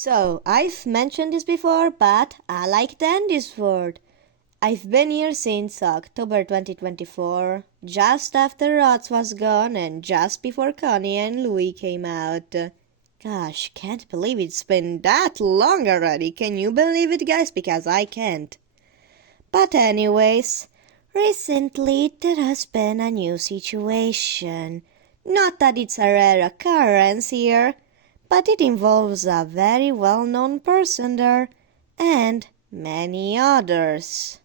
So, I've mentioned this before, but I like to end this word. I've been here since October 2024, just after Rods was gone and just before Connie and Louis came out. Gosh, can't believe it's been that long already. Can you believe it, guys? Because I can't. But anyways, recently there has been a new situation. Not that it's a rare occurrence here, but it involves a very well-known person there and many others.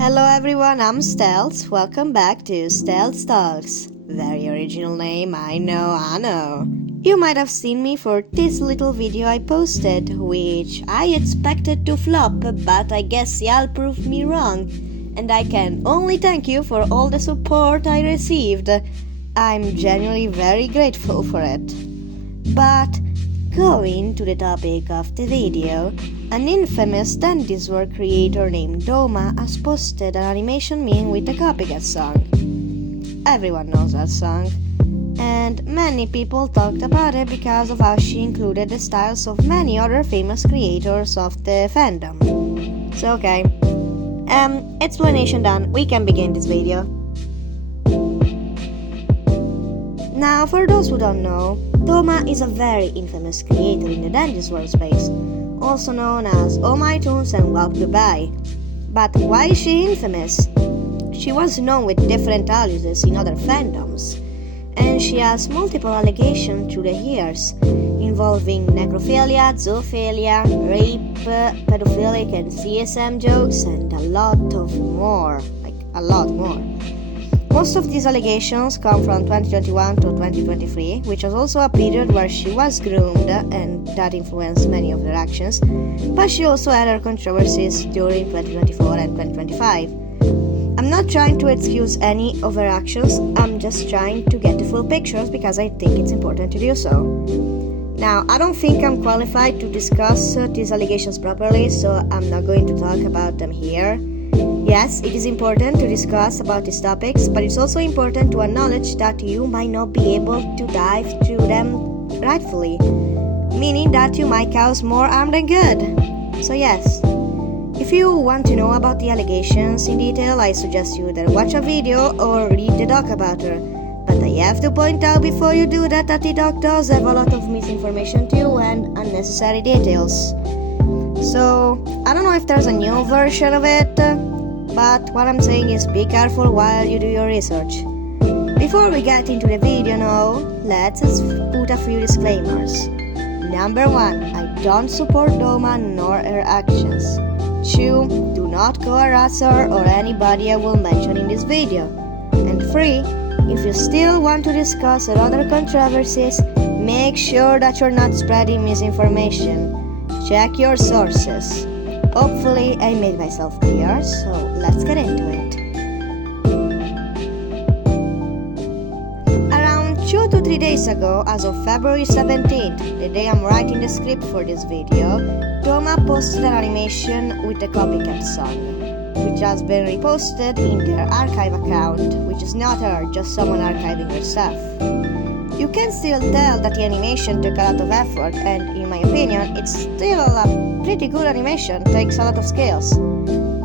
Hello everyone, I'm Stellx. Welcome back to Stellx Talks. Very original name, I know. You might have seen me for this little video I posted, which I expected to flop, but I guess y'all proved me wrong. And I can only thank you for all the support I received. I'm genuinely very grateful for it. But going to the topic of the video, an infamous Dandy's creator named Doma has posted an animation meme with a Copycat song. Everyone knows that song, and many people talked about it because of how she included the styles of many other famous creators of the fandom. So okay, explanation done, we can begin this video. Now, for those who don't know, Doma is a very infamous creator in the Dandy's world space, also known as Oh My Tunes and Well Goodbye. But why is she infamous? She was known with different aliases in other fandoms, and she has multiple allegations through the years, involving necrophilia, zoophilia, rape, pedophilic and CSM jokes, and a lot more. Most of these allegations come from 2021 to 2023, which was also a period where she was groomed and that influenced many of her actions, but she also had her controversies during 2024 and 2025. I'm not trying to excuse any of her actions, I'm just trying to get the full pictures because I think it's important to do so. Now, I don't think I'm qualified to discuss these allegations properly, so I'm not going to talk about them here. Yes, it is important to discuss about these topics, but it's also important to acknowledge that you might not be able to dive through them rightfully, meaning that you might cause more harm than good. So yes, if you want to know about the allegations in detail, I suggest you either watch a video or read the doc about her. But I have to point out before you do that the doc does have a lot of misinformation too and unnecessary details. So, I don't know if there's a new version of it, but what I'm saying is be careful while you do your research. Before we get into the video now, let's put a few disclaimers. Number 1, I don't support Doma nor her actions. 2, do not go harass her or anybody I will mention in this video. And 3, if you still want to discuss her other controversies, make sure that you're not spreading misinformation. Check your sources. Hopefully I made myself clear, so let's get into it. Around 2 to 3 days ago, as of February 17th, the day I'm writing the script for this video, Doma posted an animation with the Copycat song, which has been reposted in their archive account, which is not her, just someone archiving her stuff. You can still tell that the animation took a lot of effort, and in my opinion, it's still a pretty good animation, takes a lot of skills.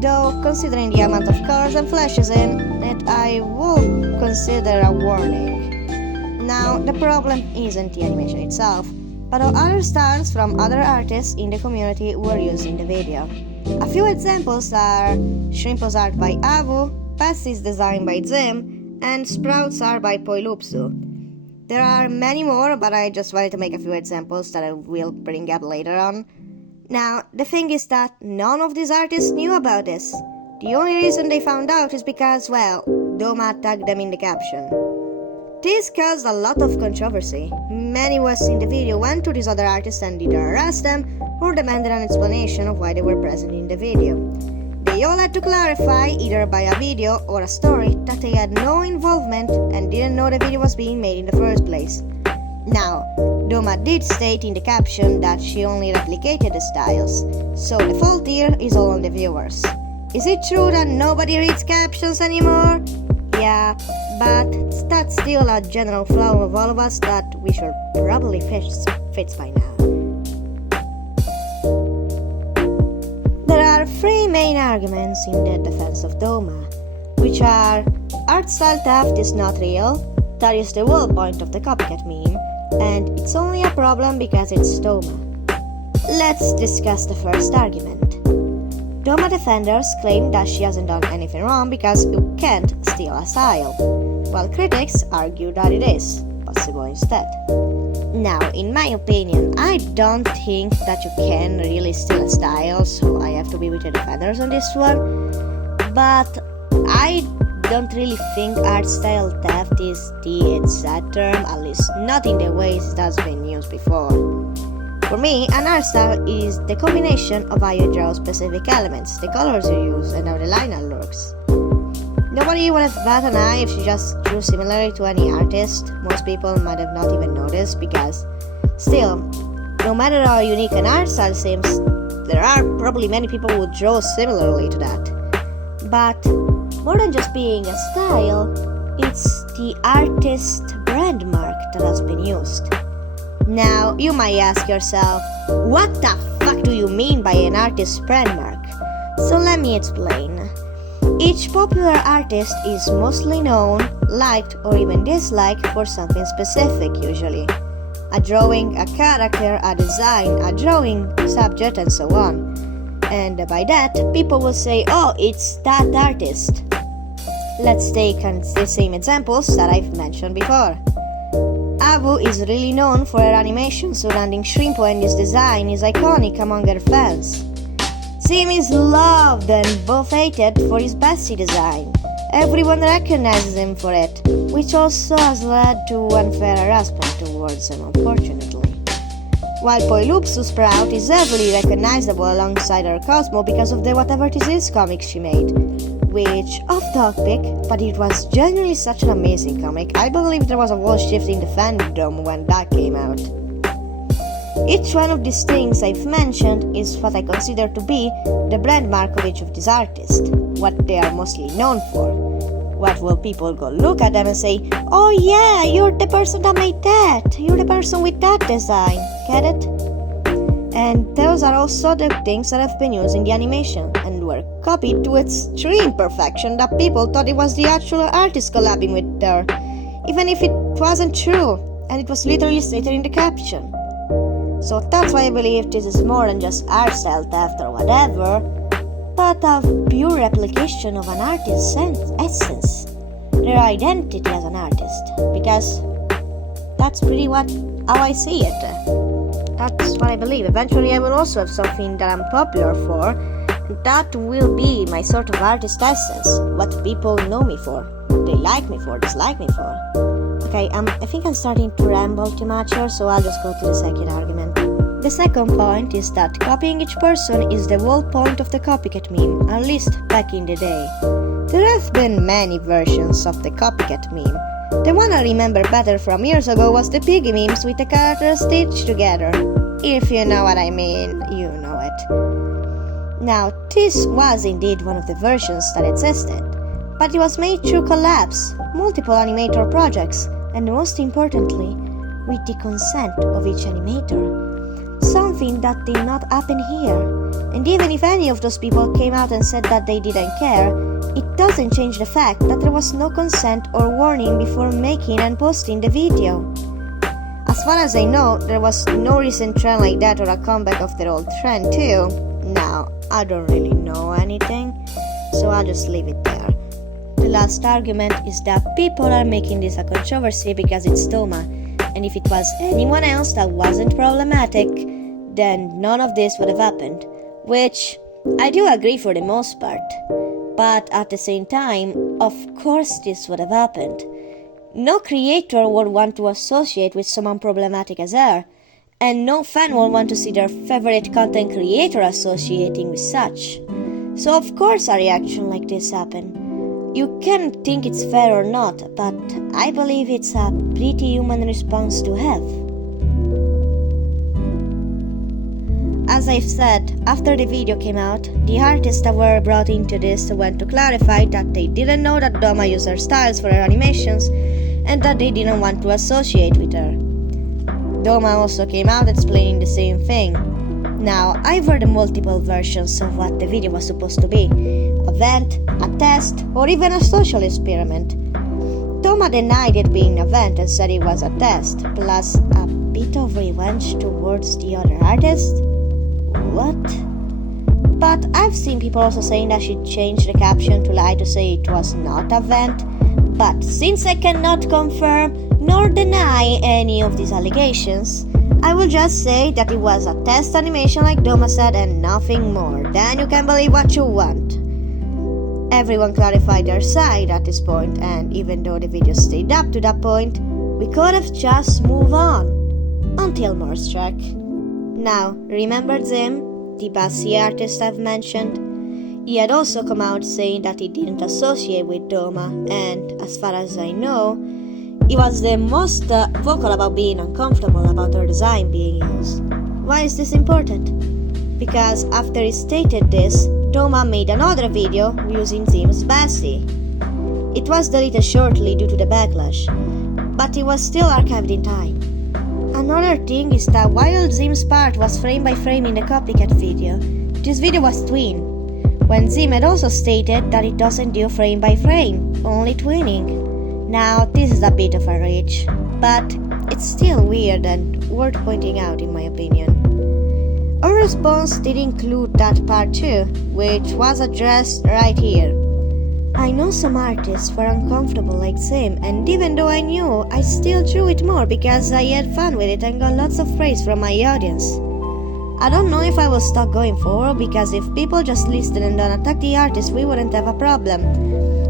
Though, considering the amount of colors and flashes in it, I would consider a warning. Now, the problem isn't the animation itself, but other styles from other artists in the community were used in the video. A few examples are Shrimpos art by Avu, Pasties design by Zim, and Sprouts art by Poilupsu. There are many more, but I just wanted to make a few examples that I will bring up later on. Now, the thing is that none of these artists knew about this. The only reason they found out is because, well, Doma tagged them in the caption. This caused a lot of controversy. Many who in the video went to these other artists and either harassed them or demanded an explanation of why they were present in the video. They all had to clarify, either by a video or a story, that they had no involvement and didn't know the video was being made in the first place. Now, Doma did state in the caption that she only replicated the styles, so the fault here is all on the viewers. Is it true that nobody reads captions anymore? Yeah, but that's still a general flaw of all of us that we should probably fix by now. There are three main arguments in the defense of Doma, which are art style theft is not real, that is the whole point of the Copycat meme, and it's only a problem because it's Doma. Let's discuss the first argument. Doma defenders claim that she hasn't done anything wrong because you can't steal a style, while critics argue that it is possible instead. Now, in my opinion, I don't think that you can really steal a style, so I have to be with the defenders on this one, but I don't really think art style theft is the exact term, at least not in the ways it has been used before. For me, an art style is the combination of how you draw specific elements, the colors you use, and how the liner looks. Nobody would have bat an eye if she just drew similarly to any artist. Most people might have not even noticed because, still, no matter how unique an art style seems, there are probably many people who draw similarly to that. But more than just being a style, it's the artist brand mark that has been used. Now, you might ask yourself, what the fuck do you mean by an artist brand mark? So let me explain. Each popular artist is mostly known, liked, or even disliked for something specific usually. A drawing, a character, a design, a drawing, subject, and so on. And by that, people will say, oh, it's that artist. Let's take the same examples that I've mentioned before. Avu is really known for her animation surrounding Shrimpo, and his design is iconic among her fans. Sim is loved and both hated for his Bessie design. Everyone recognizes him for it, which also has led to unfair harassment towards him, unfortunately. While Poilupsu Sprout is heavily recognizable alongside her Cosmo because of the Whatever This Is comic she made, which, off topic, but it was genuinely such an amazing comic. I believe there was a whole shift in the fandom when that came out. Each one of these things I've mentioned is what I consider to be the brand mark of each of these artists, what they are mostly known for. What will people go look at them and say, oh yeah, you're the person that made that, you're the person with that design, get it? And those are also the things that have been used in the animation and were copied to extreme perfection that people thought it was the actual artist collabing with her, even if it wasn't true, and it was literally stated in the caption. So that's why I believe this is more than just art style theft or whatever, but a pure replication of an artist's essence, their identity as an artist, because that's pretty how I see it. That's what I believe. Eventually I will also have something that I'm popular for, and that will be my sort of artist essence, what people know me for, they like me for, dislike me for. Okay, I think I'm starting to ramble too much here, so I'll just go to the second argument. The second point is that copying each person is the whole point of the Copycat meme, at least back in the day. There have been many versions of the Copycat meme. The one I remember better from years ago was the piggy memes with the characters stitched together. If you know what I mean, you know it. Now, this was indeed one of the versions that existed, but it was made through collabs, multiple animator projects, and most importantly, with the consent of each animator. Something that did not happen here. And even if any of those people came out and said that they didn't care, it doesn't change the fact that there was no consent or warning before making and posting the video. As far as I know, there was no recent trend like that or a comeback of their old trend too. Now, I don't really know anything, so I'll just leave it there. The last argument is that people are making this a controversy because it's Doma, and if it was anyone else that wasn't problematic, then none of this would have happened, which I do agree for the most part. But at the same time, of course this would have happened. No creator would want to associate with someone problematic as her, and no fan would want to see their favorite content creator associating with such. So of course a reaction like this happened. You can think it's fair or not, but I believe it's a pretty human response to have. As as I've said, after the video came out, the artists that were brought into this went to clarify that they didn't know that Doma used her styles for her animations and that they didn't want to associate with her. Doma also came out explaining the same thing. Now, I've heard multiple versions of what the video was supposed to be: a vent, a test, or even a social experiment. Doma denied it being a vent and said it was a test, plus a bit of revenge towards the other artist? What? But I've seen people also saying that she changed the caption to lie to say it was not a vent. But since I cannot confirm nor deny any of these allegations, I will just say that it was a test animation like Doma said and nothing more. Then you can believe what you want. Everyone clarified their side at this point, and even though the video stayed up to that point, we could have just moved on. Until more struck. Now, remember Zim, the Bassi artist I've mentioned? He had also come out saying that he didn't associate with Doma, and as far as I know, he was the most vocal about being uncomfortable about her design being used. Why is this important? Because after he stated this, Doma made another video using Zim's Bassi. It was deleted shortly due to the backlash, but it was still archived in time. Another thing is that while Zim's part was frame by frame in the Copycat video, this video was twin, when Zim had also stated that it doesn't do frame by frame, only twinning. Now this is a bit of a reach, but it's still weird and worth pointing out in my opinion. Our response did include that part too, which was addressed right here. I know some artists were uncomfortable like Zim, and even though I knew, I still drew it more because I had fun with it and got lots of praise from my audience. I don't know if I will stop going forward, because if people just listened and don't attack the artist, we wouldn't have a problem.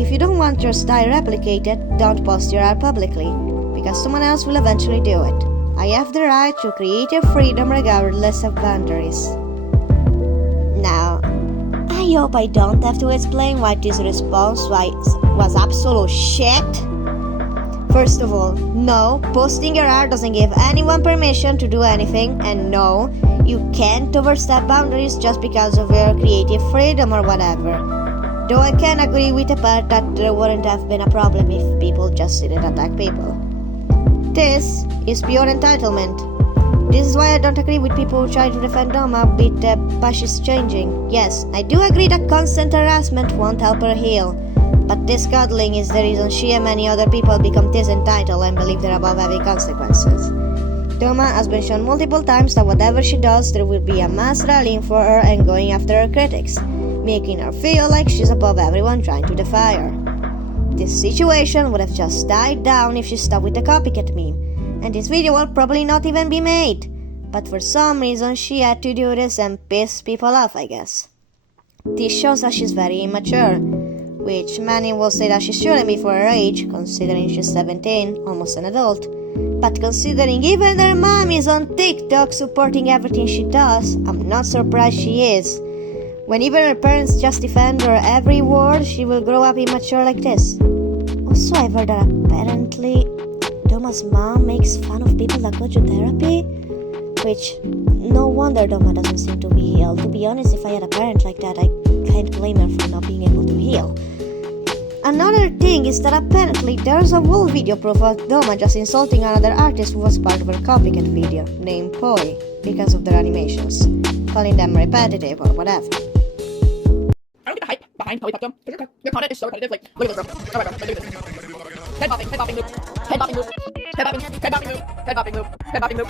If you don't want your style replicated, don't post your art publicly, because someone else will eventually do it. I have the right to creative freedom regardless of boundaries. Now, I hope I don't have to explain why this response was absolute shit. First of all, no, posting your art doesn't give anyone permission to do anything, and no, you can't overstep boundaries just because of your creative freedom or whatever. Though I can agree with the part that there wouldn't have been a problem if people just didn't attack people. This is pure entitlement. This is why I don't agree with people who try to defend Doma with the bushes changing. Yes, I do agree that constant harassment won't help her heal, but this cuddling is the reason she and many other people become this entitled and believe they're above having consequences. Doma has been shown multiple times that whatever she does, there will be a mass rallying for her and going after her critics, making her feel like she's above everyone trying to defy her. This situation would have just died down if she stopped with the Copycat meme, and this video will probably not even be made. But for some reason she had to do this and piss people off, I guess. This shows that she's very immature, which many will say that she shouldn't be for her age, considering she's 17, almost an adult. But considering even her mom is on TikTok supporting everything she does, I'm not surprised she is. When even her parents just defend her every word, she will grow up immature like this. Also, I've heard that apparently Doma's mom makes fun of people that go to therapy, which no wonder Doma doesn't seem to be healed. To be honest, if I had a parent like that, I can't blame her for not being able to heal. Another thing is that apparently there's a whole video proof of Doma just insulting another artist who was part of her Copycat video, named Poi, because of their animations, calling them repetitive or whatever. I don't get the hype behind how we pop them. Your content is so repetitive. Like, look at this, bro. Alright, bro, look at this. Head bopping loop. Head bopping loop. Head bopping loop. Head bopping loop. Head bopping loop. Head bopping loop.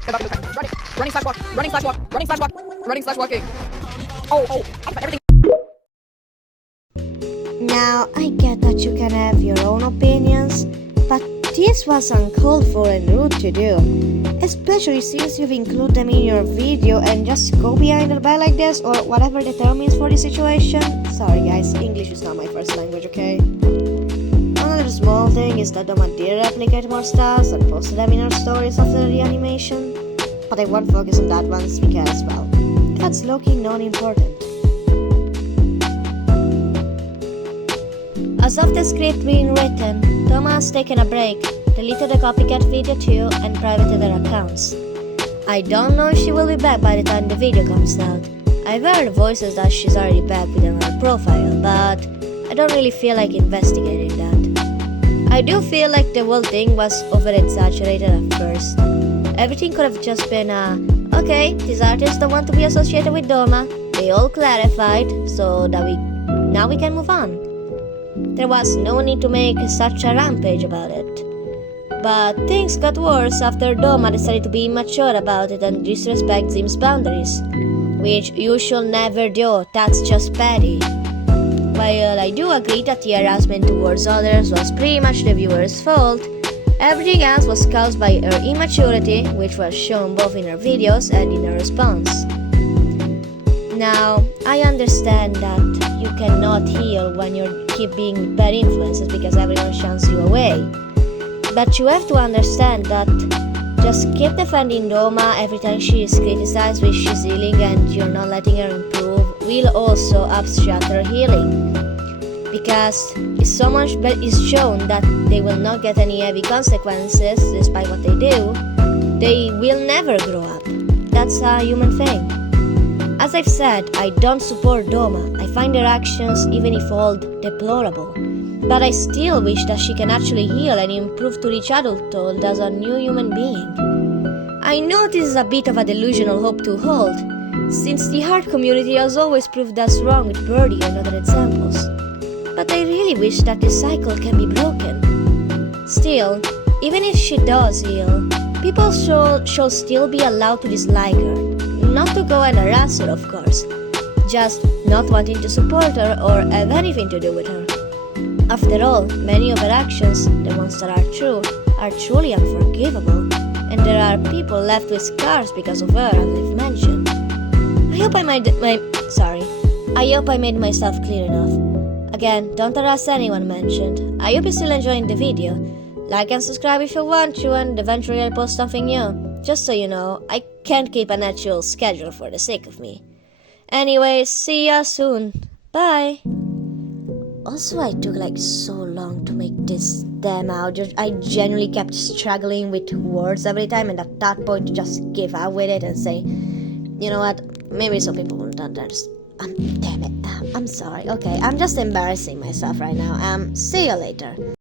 Head bopping loop. Running slash walk. Running slash walk. Running slash walk. Running slash walking. Oh. Everything. Now, I get that you can have your own opinions, but this was uncalled for and rude to do. Especially since you've included them in your video and just go behind the back like this, or whatever the term is for the situation. Sorry guys, English is not my first language, okay? Another small thing is that Doma did replicate more styles and posted them in her stories after the animation, but I won't focus on that once because, well, that's low-key non-important. As of the script being written, Doma has taken a break, deleted the Copycat video too, and privated their accounts. I don't know if she will be back by the time the video comes out. I've heard voices that she's already back with another profile, but I don't really feel like investigating that. I do feel like the whole thing was over-exaggerated at first. Everything could have just been okay, these artists don't want to be associated with Doma. They all clarified, so that now we can move on. There was no need to make such a rampage about it. But things got worse after Doma decided to be immature about it and disrespect Zim's boundaries, which you should never do, that's just petty. While I do agree that the harassment towards others was pretty much the viewer's fault, everything else was caused by her immaturity, which was shown both in her videos and in her response. Now, I understand that you cannot heal when you keep being with bad influences because everyone shuns you away. But you have to understand that just keep defending Doma every time she is criticized with she's healing and you're not letting her improve will also obstruct her healing. Because if someone is shown that they will not get any heavy consequences despite what they do, they will never grow up. That's a human thing. As I've said, I don't support Doma. I find her actions, even if old, deplorable. But I still wish that she can actually heal and improve to reach adulthood as a new human being. I know this is a bit of a delusional hope to hold, since the art community has always proved us wrong with Birdie and other examples. But I really wish that this cycle can be broken. Still, even if she does heal, people should still be allowed to dislike her. Not to go and harass her, of course, just not wanting to support her or have anything to do with her. After all, many of her actions, the ones that are truly unforgivable, and there are people left with scars because of her, as I've mentioned. I hope I made myself clear enough. Again, don't harass anyone mentioned. I hope you're still enjoying the video. Like and subscribe if you want to, and eventually I'll post something new. Just so you know, I can't keep an actual schedule for the sake of me. Anyway, see ya soon. Bye! Also, I took like so long to make this damn audio. I genuinely kept struggling with words every time, and at that point, just give up with it and say, you know what, maybe some people won't understand. Damn it, I'm sorry. Okay, I'm just embarrassing myself right now. See you later.